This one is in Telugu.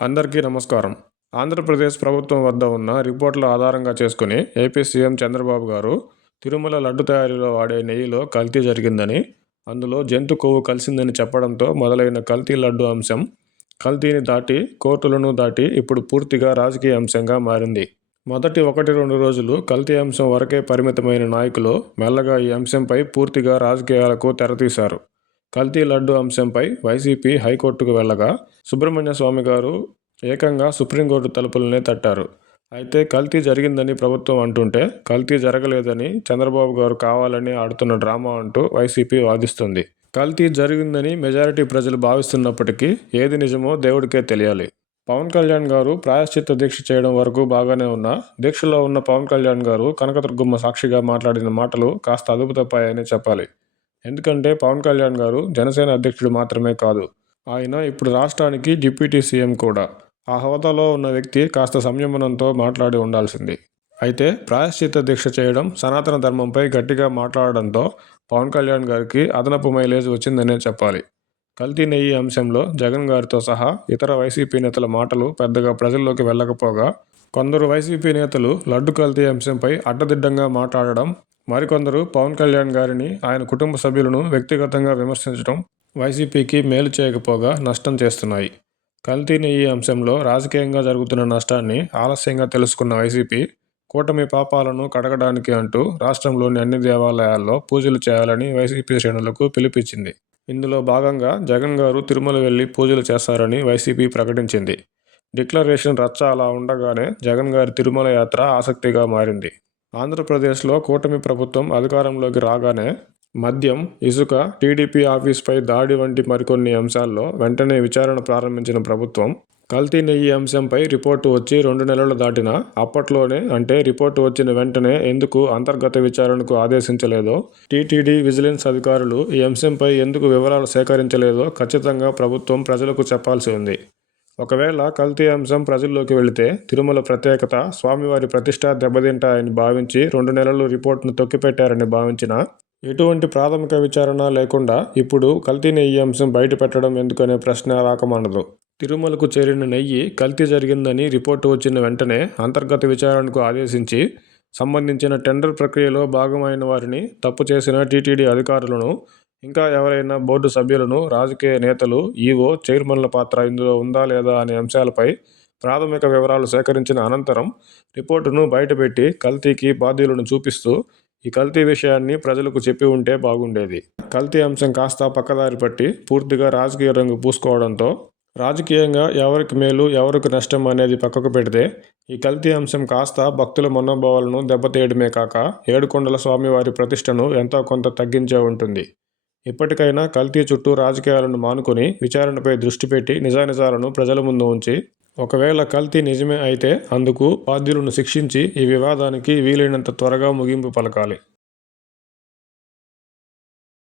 అందరికీ నమస్కారం. ఆంధ్రప్రదేశ్ ప్రభుత్వం వద్ద ఉన్న రిపోర్టుల ఆధారంగా చేసుకుని ఏపీ సీఎం చంద్రబాబు గారు తిరుమల లడ్డు తయారీలో వాడే నెయ్యిలో కల్తీ జరిగిందని, అందులో జంతు కొవ్వు కలిసిందని చెప్పడంతో మొదలైన కల్తీ లడ్డు అంశం కల్తీని దాటి కోర్టులను దాటి ఇప్పుడు పూర్తిగా రాజకీయ అంశంగా మారింది. మొదటి 1-2 రోజులు కల్తీ అంశం వరకే పరిమితమైన నాయకులు మెల్లగా ఈ అంశంపై పూర్తిగా రాజకీయాలకు తెరతీశారు. కల్తీ లడ్డు అంశంపై వైసీపీ హైకోర్టుకు వెళ్లగా సుబ్రహ్మణ్య స్వామి గారు ఏకంగా సుప్రీంకోర్టు తలుపులనే తట్టారు. అయితే కల్తీ జరిగిందని ప్రభుత్వం అంటుంటే కల్తీ జరగలేదని చంద్రబాబు గారు కావాలని ఆడుతున్న డ్రామా అంటూ వైసీపీ వాదిస్తుంది. కల్తీ జరిగిందని మెజారిటీ ప్రజలు భావిస్తున్నప్పటికీ ఏది నిజమో దేవుడికే తెలియాలి. పవన్ కళ్యాణ్ గారు ప్రాయశ్చిత్త దీక్ష చేయడం వరకు బాగానే ఉన్నా, దీక్షలో ఉన్న పవన్ కళ్యాణ్ గారు కనకదుర్గమ్మ సాక్షిగా మాట్లాడిన మాటలు కాస్త అదుపు తప్పాయని చెప్పాలి. ఎందుకంటే పవన్ కళ్యాణ్ గారు జనసేన అధ్యక్షుడు మాత్రమే కాదు, ఆయన ఇప్పుడు రాష్ట్రానికి డిప్యూటీ సీఎం కూడా. ఆ హోదాలో ఉన్న వ్యక్తి కాస్త సంయమనంతో మాట్లాడి ఉండాల్సింది. అయితే ప్రాయశ్చిత్త దీక్ష చేయడం, సనాతన ధర్మంపై గట్టిగా మాట్లాడడంతో పవన్ కళ్యాణ్ గారికి అదనపు మైలేజ్ వచ్చిందనే చెప్పాలి. కల్తీ నెయ్యి అంశంలో జగన్ గారితో సహా ఇతర వైసీపీ నేతల మాటలు పెద్దగా ప్రజల్లోకి వెళ్ళకపోగా, కొందరు వైసీపీ నేతలు లడ్డు కల్తీ అంశంపై అడ్డదిడ్డంగా మాట్లాడడం, మరికొందరు పవన్ కళ్యాణ్ గారిని, ఆయన కుటుంబ సభ్యులను వ్యక్తిగతంగా విమర్శించడం వైసీపీకి మేలు చేయకపోగా నష్టం చేస్తున్నాయి. కల్తీ నెయ్యి అంశంలో రాజకీయంగా జరుగుతున్న నష్టాన్ని ఆలస్యంగా తెలుసుకున్న వైసీపీ కూటమి పాపాలను కడగడానికి అంటూ రాష్ట్రంలోని అన్ని దేవాలయాల్లో పూజలు చేయాలని వైసీపీ శ్రేణులకు పిలుపిచ్చింది. ఇందులో భాగంగా జగన్ గారు తిరుమల వెళ్లి పూజలు చేస్తారని వైసీపీ ప్రకటించింది. డిక్లరేషన్ రచ్చ అలా ఉండగానే జగన్ గారి తిరుమల యాత్ర ఆసక్తిగా మారింది. ఆంధ్రప్రదేశ్లో కూటమి ప్రభుత్వం అధికారంలోకి రాగానే మద్యం, ఇసుక, టీడీపీ ఆఫీస్పై దాడి వంటి మరికొన్ని అంశాల్లో వెంటనే విచారణ ప్రారంభించిన ప్రభుత్వం కల్తీ నెయ్యి అంశంపై రిపోర్టు వచ్చి 2 నెలలు దాటినా అప్పట్లోనే, అంటే రిపోర్టు వచ్చిన వెంటనే ఎందుకు అంతర్గత విచారణకు ఆదేశించలేదో, టీటీడీ, విజిలెన్స్ అధికారులు ఈ అంశంపై ఎందుకు వివరాలు సేకరించలేదో ఖచ్చితంగా ప్రభుత్వం ప్రజలకు చెప్పాల్సి ఉంది. ఒకవేళ కల్తీ అంశం ప్రజల్లోకి వెళితే తిరుమల ప్రత్యేకత, స్వామివారి ప్రతిష్ట దెబ్బతింటాయని భావించి 2 నెలలు రిపోర్టును తొక్కిపెట్టారని భావించినా, ఎటువంటి ప్రాథమిక విచారణ లేకుండా ఇప్పుడు కల్తీ నెయ్యి అంశం బయటపెట్టడం ఎందుకనే ప్రశ్న రాకమానదు. తిరుమలకు చేరిన నెయ్యి కల్తీ జరిగిందని రిపోర్టు వచ్చిన వెంటనే అంతర్గత విచారణకు ఆదేశించి, సంబంధించిన టెండర్ ప్రక్రియలో భాగమైన వారిని, తప్పు చేసిన టీటీడీ అధికారులను, ఇంకా ఎవరైనా బోర్డు సభ్యులను, రాజకీయ నేతలు, ఈవో, చైర్మన్ల పాత్ర ఇందులో ఉందా లేదా అనే అంశాలపై ప్రాథమిక వివరాలు సేకరించిన అనంతరం రిపోర్టును బయటపెట్టి కల్తీకి బాధ్యులను చూపిస్తూ ఈ కల్తీ విషయాన్ని ప్రజలకు చెప్పి ఉంటే బాగుండేది. కల్తీ అంశం కాస్త పక్కదారి పట్టి పూర్తిగా రాజకీయ రంగు పూసుకోవడంతో రాజకీయంగా ఎవరికి మేలు, ఎవరికి నష్టం అనేది పక్కకు పెడితే ఈ కల్తీ అంశం కాస్త భక్తుల మనోభావాలను దెబ్బతీయడమే కాక ఏడుకొండల స్వామివారి ప్రతిష్టను ఎంతో కొంత తగ్గించే ఉంటుంది. ఇప్పటికైనా కల్తీ చుట్టూ రాజకీయాలను మానుకొని విచారణపై దృష్టి పెట్టి నిజానిజాలను ప్రజల ముందు ఉంచి, ఒకవేళ కల్తీ నిజమే అయితే అందుకు బాధ్యులను శిక్షించి ఈ వివాదానికి వీలైనంత త్వరగా ముగింపు పలకాలి.